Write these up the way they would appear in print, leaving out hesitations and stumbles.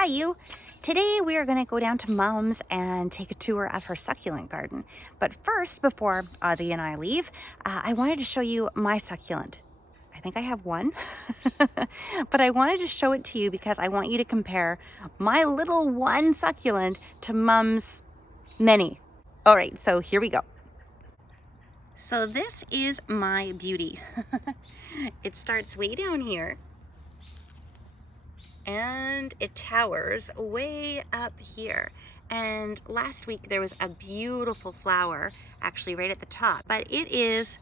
Hi you! Today we are going to go down to Mom's and take a tour of her succulent garden. But first, before Ozzy and I leave, I wanted to show you my succulent. I think I have one, but I wanted to show it to you because I want you to compare my little one succulent to Mom's many. All right, so here we go. So this is my beauty. It starts way down here and it towers way up here. And last week there was a beautiful flower actually right at the top, but it is,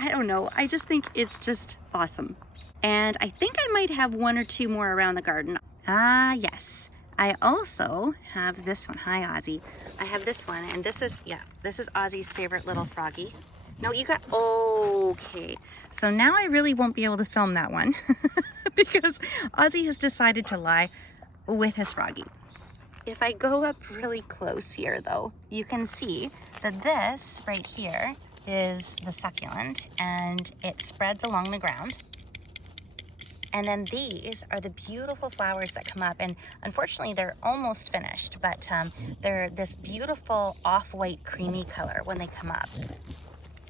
I don't know, I just think it's just awesome. And I think I might have one or two more around the garden. Ah, yes. I also have this one. Hi, Ozzy. I have this one, and this is, yeah, this is Ozzy's favorite little froggy. No, you got, okay. So now I really won't be able to film that one because Ozzy has decided to lie with his froggy. If I go up really close here though, you can see that this right here is the succulent and it spreads along the ground. And then these are the beautiful flowers that come up, and unfortunately they're almost finished, but they're this beautiful off-white creamy color when they come up.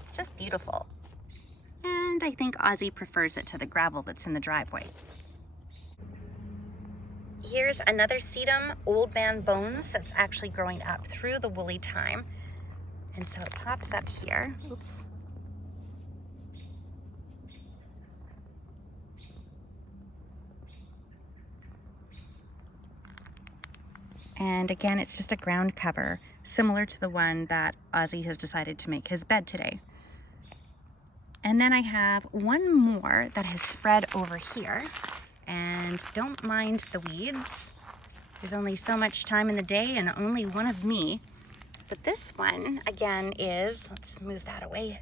It's just beautiful. And I think Ozzy prefers it to the gravel that's in the driveway. Here's another Sedum, Old Man Bones, that's actually growing up through the woolly thyme. And so it pops up here. Oops. And again, it's just a ground cover, similar to the one that Ozzy has decided to make his bed today. And then I have one more that has spread over here. And don't mind the weeds. There's only so much time in the day and only one of me. But this one, again, is, let's move that away.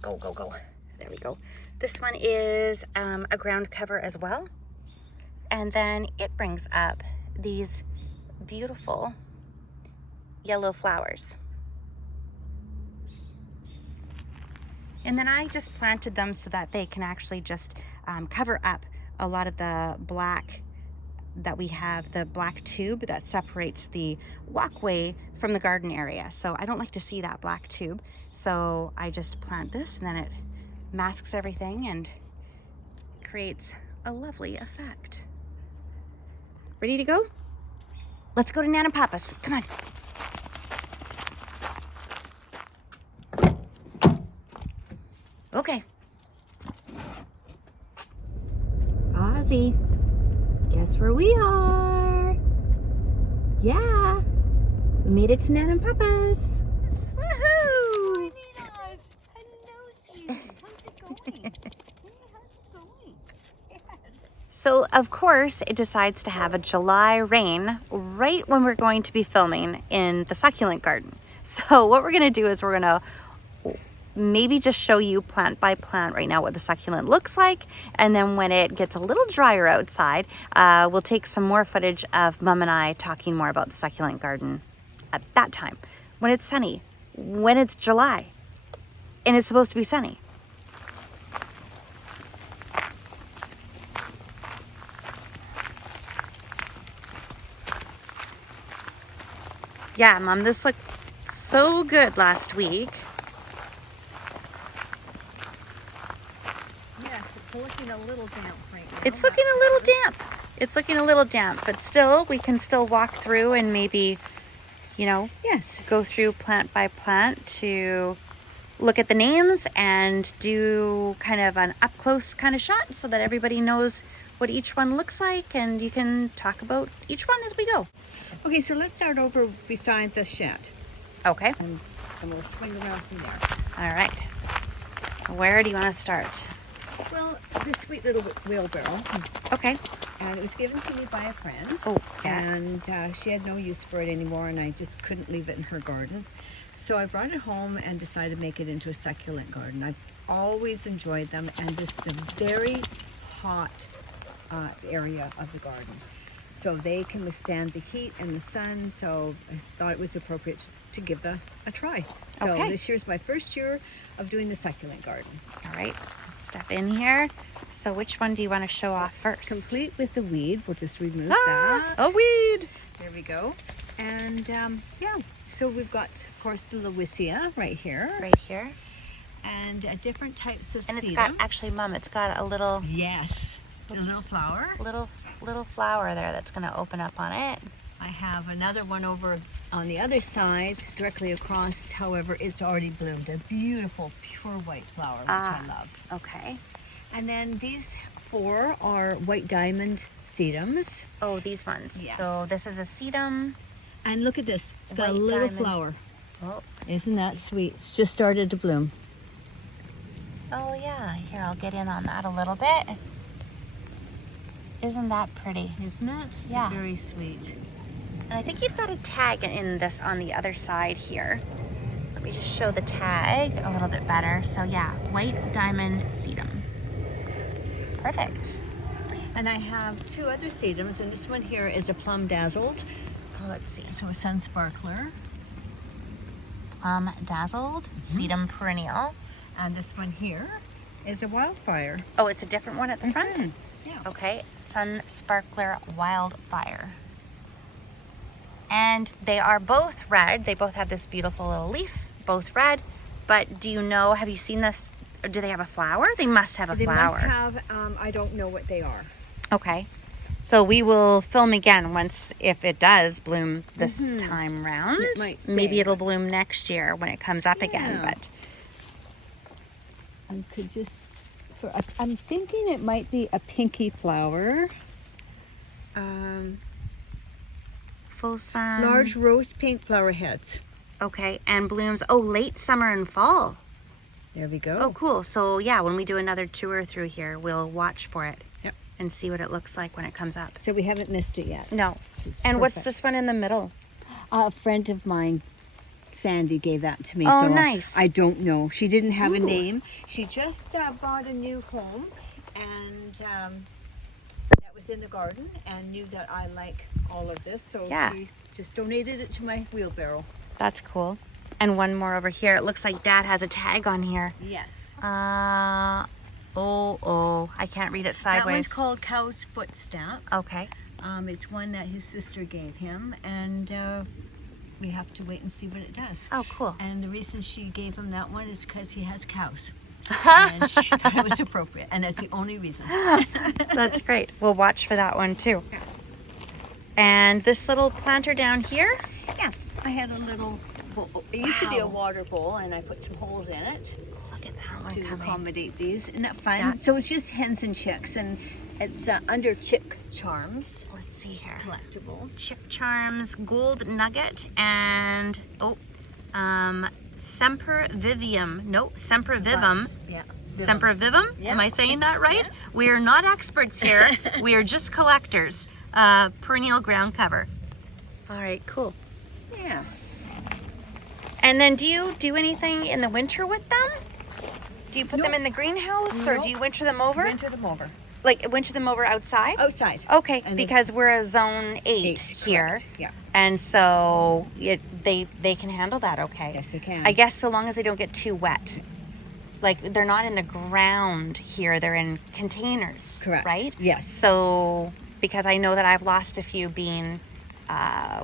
Go, go, go. There we go. This one is a ground cover as well. And then it brings up these beautiful yellow flowers. And then I just planted them so that they can actually just cover up a lot of the black that we have, the black tube that separates the walkway from the garden area. So I don't like to see that black tube. So I just plant this and then it masks everything and creates a lovely effect. Ready to go? Let's go to Nana Papa's. Come on. Okay. Ozzy, guess where we are? Yeah, we made it to Nana and Papa's. Woohoo! Hello, Susie. How's it going? How's it going? Yes. So, of course, it decides to have a July rain right when we're going to be filming in the succulent garden. So what we're going to do is we're going to maybe just show you plant by plant right now what the succulent looks like, and then when it gets a little drier outside, we'll take some more footage of Mom and I talking more about the succulent garden at that time, when it's sunny, when it's July, and it's supposed to be sunny. Yeah, Mom, this looked so good last week. It's looking a little damp right now. It's looking a little damp. It's looking a little damp, but still, we can still walk through and maybe, you know, yes, go through plant by plant to look at the names and do kind of an up close kind of shot so that everybody knows what each one looks like, and you can talk about each one as we go. Okay, so let's start over beside the shed. Okay. And we'll swing around from there. All right. Where do you want to start? Well, this sweet little wheelbarrow. Okay. And it was given to me by a friend. Oh, yeah. And she had no use for it anymore, and I just couldn't leave it in her garden. So I brought it home and decided to make it into a succulent garden. I've always enjoyed them, and this is a very hot area of the garden. So they can withstand the heat and the sun, so I thought it was appropriate to give a try. So Okay. this year's my first year of doing the succulent garden. All right, step in here. So which one do you want to show off first? Complete with the weed. We'll just remove Ah, that. a weed. There we go. And yeah, so we've got, of course, the Loisia right here. Right here. And different types of And it's sedums. got, actually, Mom, it's got a little, Yes, the Oops. little flower. little flower there that's going to open up on it. I have another one over on the other side, directly across. However, it's already bloomed. A beautiful, pure white flower, which I love. Okay. And then these 4 are white diamond sedums. Oh, these ones. Yes. So this is a sedum. And look at this. It's got a White little diamond. flower. Oh, Isn't that sweet? It's just started to bloom. oh yeah. Here, I'll get in on that a little bit. Isn't that pretty? Isn't it? It's Yeah. very sweet. And I think you've got a tag in this on the other side here. Let me just show the tag a little bit better. So yeah, white diamond sedum. Perfect. And I have 2 other sedums, and this one here is a Plum Dazzled. Oh, let's see. So a Sun Sparkler. Plum Dazzled, sedum perennial. And this one here is a Wildfire. Oh, it's a different one at the front? Mhm. Yeah. Okay, Sun Sparkler Wildfire. And they are both red. They both have this beautiful little leaf, both red. But do you know, have you seen this? Or do they have a flower? They must have a They flower. must have, I don't know what they are. Okay. So we will film again once, if it does bloom this Mhm. time round. It might Maybe say, it'll bloom next year when it comes up again. Yeah. But I could just, I'm thinking it might be a pinky flower. full sun. Large rose pink flower heads. Okay, and blooms, oh, late summer and fall. There we go. Oh, cool. So yeah, when we do another tour through here, we'll watch for it. Yep. And see what it looks like when it comes up. So we haven't missed it yet. No. Which is And what's perfect. this one in the middle? A friend of mine, Sandy, gave that to me. Oh, so nice. I don't know. She didn't have a Ooh. name. She just bought a new home, and that was in the garden, and knew that I like all of this. So Yeah. she just donated it to my wheelbarrow. That's cool. And one more over here. It looks like Dad has a tag on here. Yes. I can't read it That one's sideways. called Cow's Footstep. Okay. It's one that his sister gave him, and we have to wait and see what it does. Oh, cool. And the reason she gave him that one is because he has cows. And she thought it was appropriate, and that's the only reason. That's great. We'll watch for that one too. Yeah. And this little planter down here. Yeah, I had a little bowl. It used to be a Wow. water bowl, and I put some holes in it Look at that one to coming. accommodate these. Isn't that fun? Yeah. So it's just hens and chicks, and it's under Chick Charms Let's see here. collectibles. Chick Charms, Gold Nugget, and Semper Vivium. No, Semper Vivum. Yeah. Semper Vivum? Yeah. Am I saying that right? Yeah. We are not experts here. We are just collectors. Perennial ground cover. All right, cool. Yeah. And then do you do anything in the winter with them? Do you put them Nope. in the greenhouse or Nope. do you winter them over? Winter them over. Like winter them over outside? Outside. Okay, And they- because we're a zone 8 here. correct. Yeah. And so they can handle that okay. Yes, they can. I guess so long as they don't get too wet. Like they're not in the ground here, they're in containers. Correct. Right? Yes. So, because I know that I've lost a few being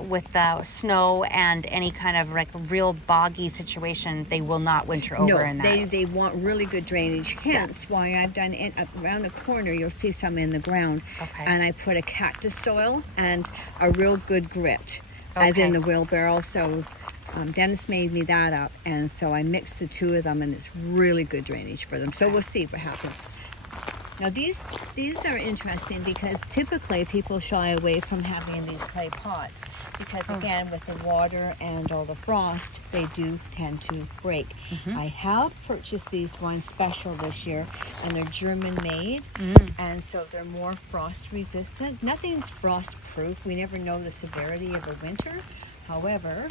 with the snow and any kind of like real boggy situation, they will not winter over in that. they want really good drainage. Hence why I've done it around the corner. You'll see some in the ground, Okay. and I put a cactus soil and a real good grit, as Okay. in the wheelbarrow. So Dennis made me that up, and so I mixed the 2 of them, and it's really good drainage for them. So Okay. we'll see what happens. Now these are interesting because typically people shy away from having these clay pots because again with the water and all the frost they do tend to break. I have purchased these ones special this year and they're German made and so they're more frost resistant. Nothing's frost proof. We never know the severity of a winter. However,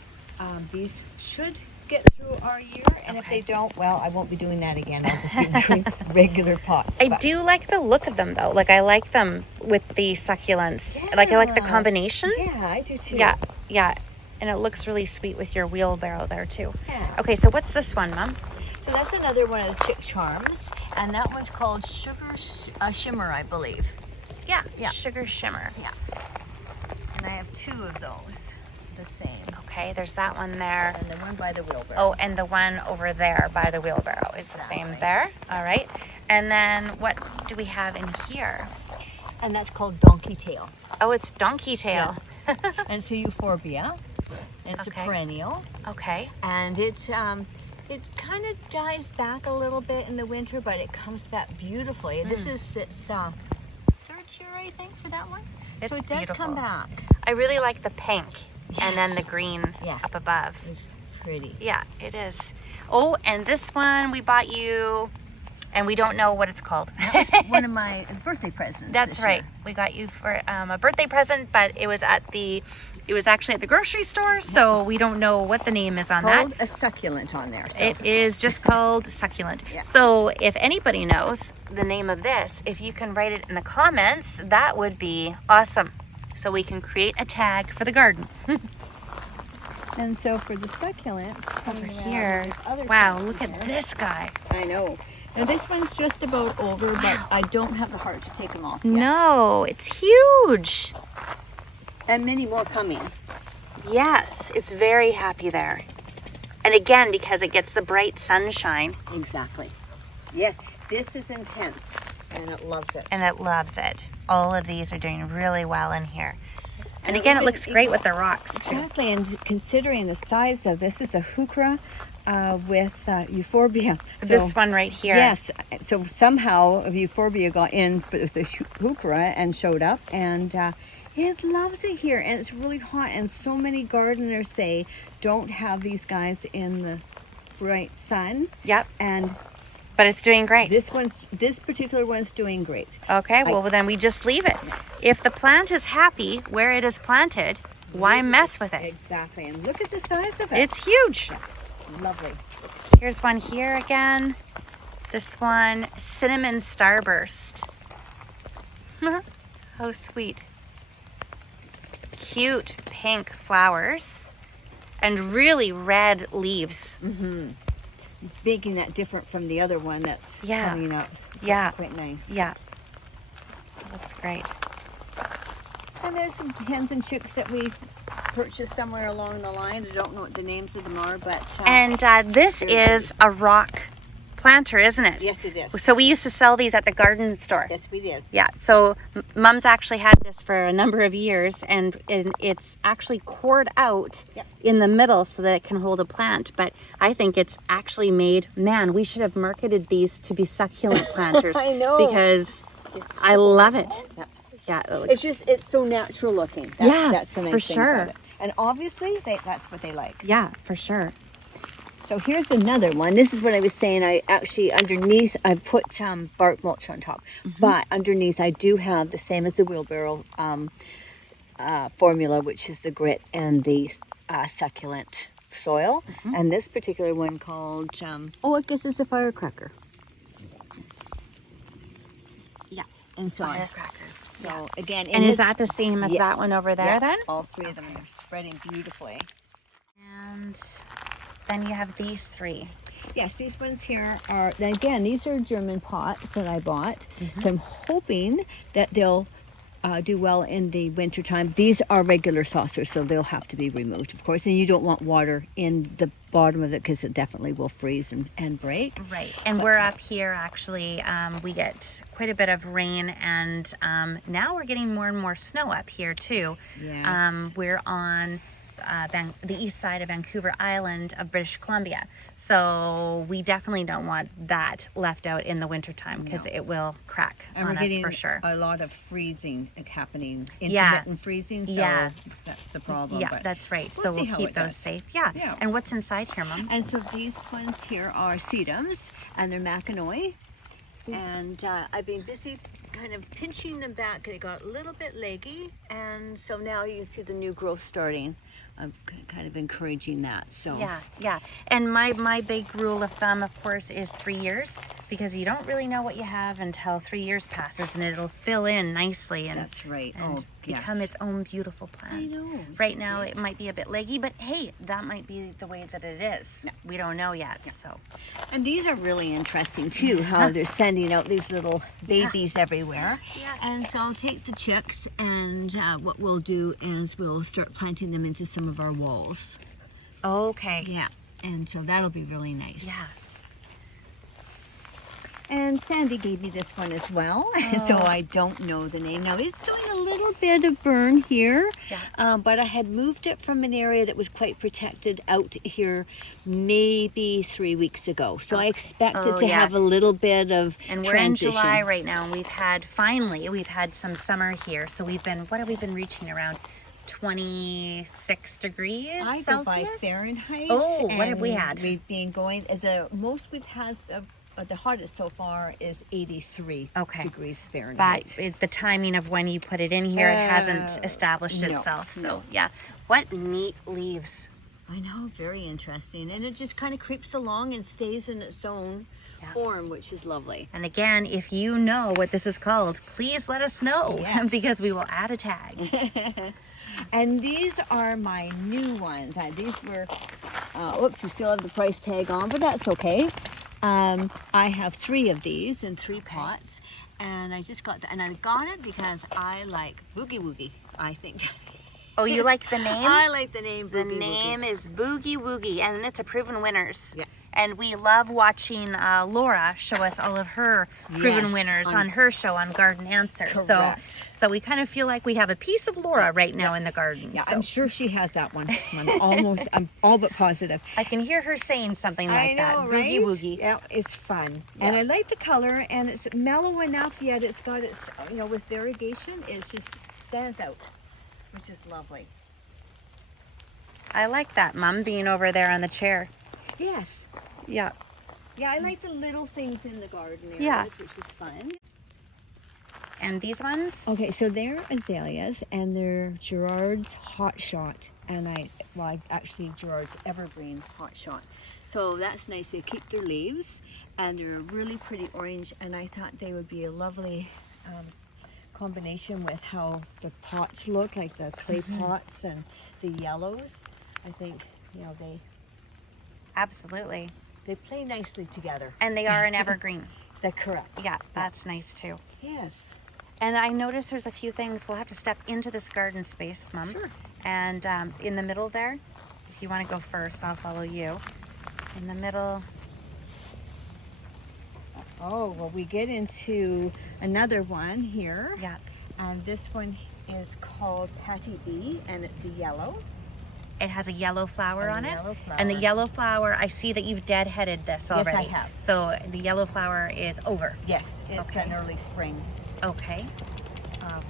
these should get through our year, and if they don't, well, I won't be doing that again. I'll just be doing regular pots. I But do like the look of them though. Like I like them with the succulents. Like I like the Yeah. combination. Yeah, I do too. Yeah, yeah. And it looks really sweet with your wheelbarrow there too. Yeah. Okay, so what's this one, Mom? So that's another one of the chick charms, and that one's called Shimmer, I believe. Yeah, Yeah. Sugar Shimmer. Yeah. And I have 2 of those, the same. Okay, there's that one there. And the one by the wheelbarrow. Oh, and the one over there by the wheelbarrow is the same there. All right. And then what do we have in here? And that's called Donkey Tail. Oh, it's Donkey Tail. And it's a euphorbia. It's Okay. a perennial. Okay. And it kind of dies back a little bit in the winter, but it comes back beautifully. This is its 3rd year, I think, for that one. It's so it does beautiful. come back. I really like the pink and then the green Yeah. up above. It's pretty. Yeah, it is. Oh, and this one we bought you, and we don't know what it's called. That was one of my birthday presents. That's this right. year. We got you for a birthday present, but it was actually at the grocery store, so we don't know what the name is on that. Called a succulent on there. So. It is just called Succulent. Yeah. So if anybody knows the name of this, if you can write it in the comments, that would be awesome. So we can create a tag for the garden. And so for the succulents, Over coming around, here. there's other Wow, types look in at there. this guy. I know. Now this one's just about over, but I don't have the heart to take them off yet. No, it's huge. And many more coming. Yes, it's very happy there. And again, because it gets the bright sunshine. Exactly. Yes, this is intense, and it loves it. And it loves it. All of these are doing really well in here. And And again, it even- looks great with the rocks too. Exactly, and considering the size of this is a heuchera with euphorbia. This one right here. Yes, so somehow euphorbia got in for the heuchera and showed up, and it loves it here, and it's really hot, and so many gardeners say don't have these guys in the bright sun, Yep, and but it's doing great. this particular one's doing great. Okay, well then we just leave it. If the plant is happy where it is planted, why mess with it? Exactly, and look at the size of it. It's huge. Lovely. Here's one here again. This one, Cinnamon Starburst. How sweet. Cute pink flowers and really red leaves. Mm-hmm. Making that different from the other one that's Yeah. coming up. Yeah. That's quite nice. Yeah, looks great. And there's some hens and chicks that we purchased somewhere along the line. I don't know what the names of them are, but And this is a rock planter, isn't it? yes, it is. So we used to sell these at the garden store. Yes, we did. Yeah, so Mom's actually had this for a number of years, and it's actually cored out Yep. in the middle so that it can hold a plant. But I think it's actually made, man, we should have marketed these to be succulent planters. I know. Because I love it. Yep. Yeah, it looks, It's so natural looking. Yeah, That's the nice for thing sure. about it. And obviously, that's what they like. yeah, for sure. So here's another one. This is what I was saying. I actually, underneath, I put bark mulch on top. But underneath, I do have the same as the wheelbarrow formula, which is the grit and the succulent soil. And this particular one called, I guess it's a firecracker. Yeah. And so on. Firecracker. So again, And is this- that the same as Yes. that one over there Yeah, then? all 3 of them are spreading beautifully. And then you have these 3. Yes, these ones here are, again, these are German pots that I bought. So I'm hoping that they'll do well in the winter time. These are regular saucers, so they'll have to be removed, of course. And you don't want water in the bottom of it because it definitely will freeze and break. Right, and we're up here actually, we get quite a bit of rain, and now we're getting more and more snow up here too. Yes. We're on the east side of Vancouver Island of British Columbia, so we definitely don't want that left out in the wintertime because No. it will crack And we're on us getting for sure. a lot of freezing happening, Yeah. intermittent freezing, so Yeah. that's the problem. Yeah, but- that's right. we'll So see we'll how keep it those does. safe. Yeah. Yeah. And what's inside here, Mom? And so these ones here are Sedums, and they're Mackinaw. And I've been busy kind of pinching them back. They got a little bit leggy, and so now you can see the new growth starting. I'm kind of encouraging that. So Yeah, yeah. And my big rule of thumb, of course, is 3 years. because you don't really know what you have until 3 years passes, and it'll fill in nicely and That's right. and Oh, become yes. its own beautiful plant. I know. Right now it might be a bit leggy, but hey, that might be the way that it is. Yeah. We don't know yet. Yeah. So And these are really interesting too, how they're sending out these little babies everywhere. Yeah. And so I'll take the chicks, and what we'll do is we'll start planting them into some of our walls. Okay. Yeah, and so that'll be really nice. Yeah. And Sandy gave me this one as well, Oh. so I don't know the name. Now it's doing a little bit of burn here, Yeah. but I had moved it from an area that was quite protected out here maybe 3 weeks ago. So I expected Oh, to yeah. have a little bit of And we're transition. in July right now, and we've had some summer here. So what have we been reaching around? 26 degrees I go Celsius? by Fahrenheit. Oh, what have we and had? We've been going, the most we've had, the hottest so far is 83 degrees Fahrenheit. But the timing of when you put it in here, it hasn't established no, itself. So no. yeah, what neat leaves. I know, very interesting. And it just kind of creeps along and stays in its own form, which is lovely. And again, if you know what this is called, please let us know. Yes. Because we will add a tag. And these are my new ones. These were, oops, we still have the price tag on, but that's okay. I have 3 of these in 3 pots, and I just got and I got it because I like Boogie Woogie. I think. Oh, you like the name? I like the name The Boogie name Woogie. is Boogie Woogie, and it's a proven winners. Yeah. And we love watching Laura show us all of her proven Yes, winners on- on her show on Garden Answer. Correct. So we kind of feel like we have a piece of Laura right now in the garden. Yeah, so. I'm sure she has that one. I'm all but positive. I can hear her saying something like I know, that. right? Boogie Woogie. Yeah, it's fun. Yeah. And I like the color, and it's mellow enough, yet it's got its, with variegation, it just stands out, which is lovely. I like that, Mom, being over there on the chair. Yes. Yeah. Yeah, I like the little things in the garden areas, Yeah. which is fun. And these ones? Okay, so they're azaleas, and they're Gerard's Hot Shot, and actually Gerard's Evergreen Hot Shot. So that's nice. They keep their leaves, and they're a really pretty orange, and I thought they would be a lovely combination with how the pots look, like the clay pots and the yellows. I think, Absolutely. they play nicely together. And they are an evergreen. They're correct. Yeah, that's nice too. Yes. And I noticed there's a few things. We'll have to step into this garden space, Mom. Sure. And in the middle there, if you want to go first, I'll follow you. In the middle. Oh, well, we get into another one here. Yeah. And this one is called Patty B, and it's a yellow. It has a yellow flower on And a it. yellow And the flower. yellow flower, I see that you've deadheaded this Yes, I already. have. So the yellow flower is over. Yes, it's Okay. an early spring Okay.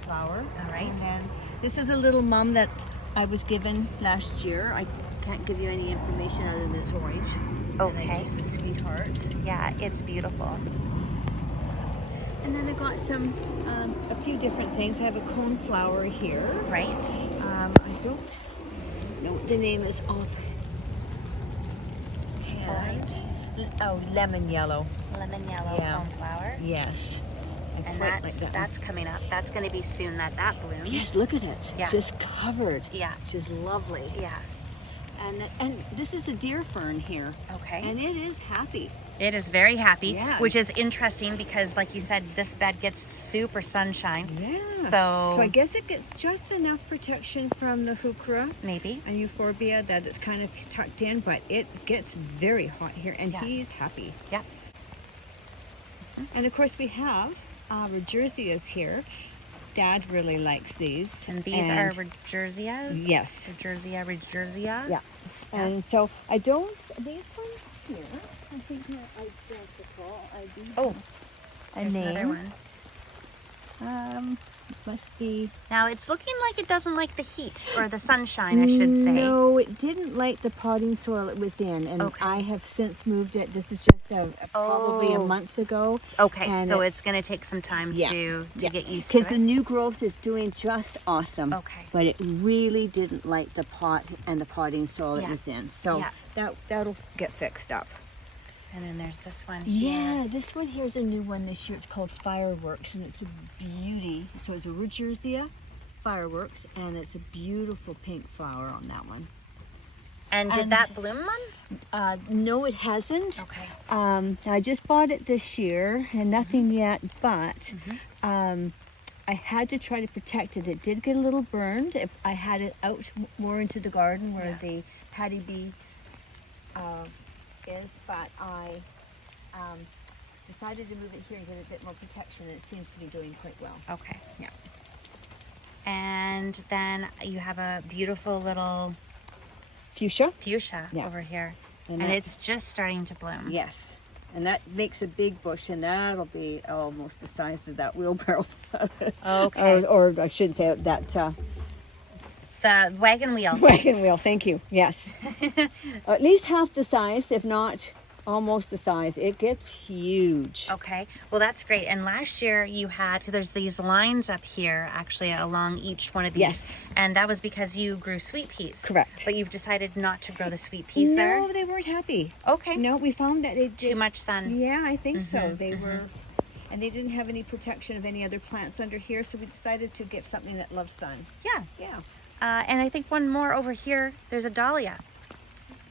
flower. All right. And then this is a little mum that I was given last year. I can't give you any information other than it's orange. Okay. And it's a sweetheart. Yeah, it's beautiful. And then I got some, a few different things. I have a cone flower here. Right? I don't know what the name is off. Alright. Oh, lemon yellow. Lemon yellow Yeah. coneflower. Yes. I And quite like that one. that's coming up. That's going to be soon that blooms. Yes, look at it. Yeah. Just covered. Yeah. Which is lovely. Yeah. And this is a deer fern here. Okay. And it is happy. It is very happy, Yeah. which is interesting because, like you said, this bed gets super sunshine. Yeah. So I guess it gets just enough protection from the heuchera maybe. and euphorbia that it's kind of tucked in, but it gets very hot here, and Yeah. he's happy. Yep. And of course we have Regersias here. Dad really likes these. And these are Regersias? Yes. Regersia? Yeah. And so I don't, these ones here, I think I don't recall. I do Oh, a there's name. another one. Must be. Now it's looking like it doesn't like the heat or the sunshine, I should say. No, it didn't like the potting soil it was in, and Okay. I have since moved it. This is just probably a Oh. month ago. Okay, And so it's- it's going to take some time Yeah, to yeah. get used to Because the it. new growth is doing just awesome. Okay. But it really didn't like the pot and the potting soil Yeah. it was in. So Yeah. that'll get fixed up. And then there's this one here. Yeah, this one here is a new one this year. It's called Fireworks, and it's a beauty. So it's a Regerzia Fireworks, and it's a beautiful pink flower on that one. And did that bloom one? No, it hasn't. Okay. I just bought it this year, and nothing yet, but I had to try to protect it. It did get a little burned. If I had it out more into the garden where the Patty Bee is, but I decided to move it here and get a bit more protection, and it seems to be doing quite well. Okay. Yeah. And then you have a beautiful little Fuchsia? fuchsia over here. And it's just starting to bloom. Yes. And that makes a big bush, and that'll be almost the size of that wheelbarrow. Okay. or I shouldn't say that. The wagon wheel. Wagon wheel, thank you. Yes. At least half the size, if not almost the size. It gets huge. Okay, well that's great. And last year you had, there's these lines up here actually along each one of these. Yes. And that was because you grew sweet peas. Correct. But you've decided not to grow the sweet peas there? No, they weren't happy. Okay. No, we found that it Too much sun. Yeah, I think so. They were, and they didn't have any protection of any other plants under here, so we decided to get something that loves sun. Yeah. Yeah. And I think one more over here, there's a dahlia.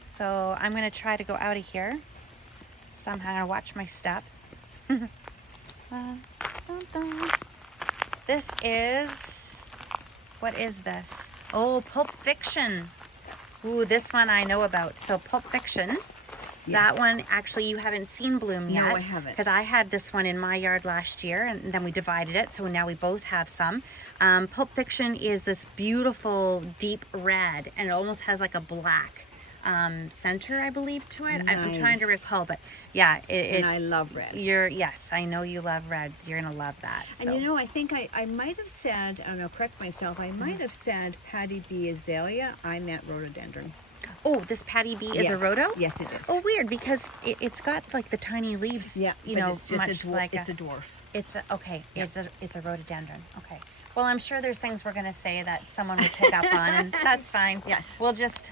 So I'm gonna try to go out of here. Somehow I'm gonna watch my step. This is, what is this? Oh, Pulp Fiction. Ooh, this one I know about. So Pulp Fiction, that one actually you haven't seen bloom yet. No, I haven't. Because I had this one in my yard last year, and then we divided it, so now we both have some. Pulp Fiction is this beautiful deep red, and it almost has like a black center, I believe, to it. I'm trying to recall, but yeah, and I love red. Yes, I know you love red. You're gonna love that. And you know, I think I might have said, and I'll correct myself, I might have said Patty Bee azalea. I meant rhododendron. Oh, this Patty Bee is a rhodo? Yes, it is. Oh, weird, because it's got like the tiny leaves. Yeah, you know, it's just much like it's a dwarf. It's a, okay. Yeah. It's a rhododendron. Okay. Well, I'm sure there's things we're gonna say that someone would pick up on, and that's fine. Yes. We'll just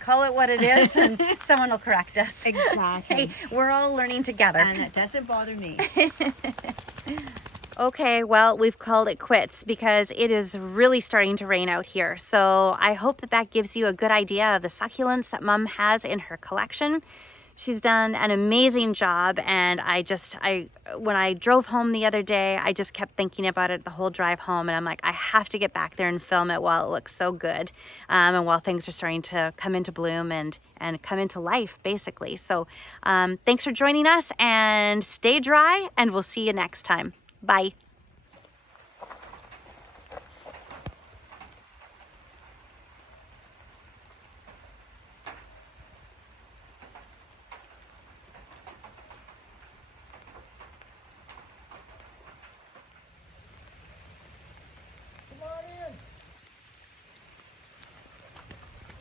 call it what it is, and someone will correct us. Exactly. Hey, we're all learning together. And it doesn't bother me. Okay, well, we've called it quits because it is really starting to rain out here. So I hope that gives you a good idea of the succulents that Mom has in her collection. She's done an amazing job, and when I drove home the other day, I just kept thinking about it the whole drive home, and I'm like, I have to get back there and film it while it looks so good, and while things are starting to come into bloom and come into life, basically. So thanks for joining us, and stay dry, and we'll see you next time. Bye.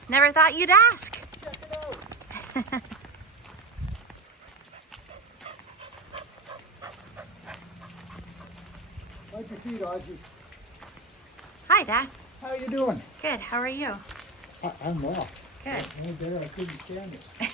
Never thought you'd ask. Check it out. How'd your feet, Ozzy? Hi, Dad. How you doing? Good. How are you? I'm well. Good. No better. I couldn't stand it.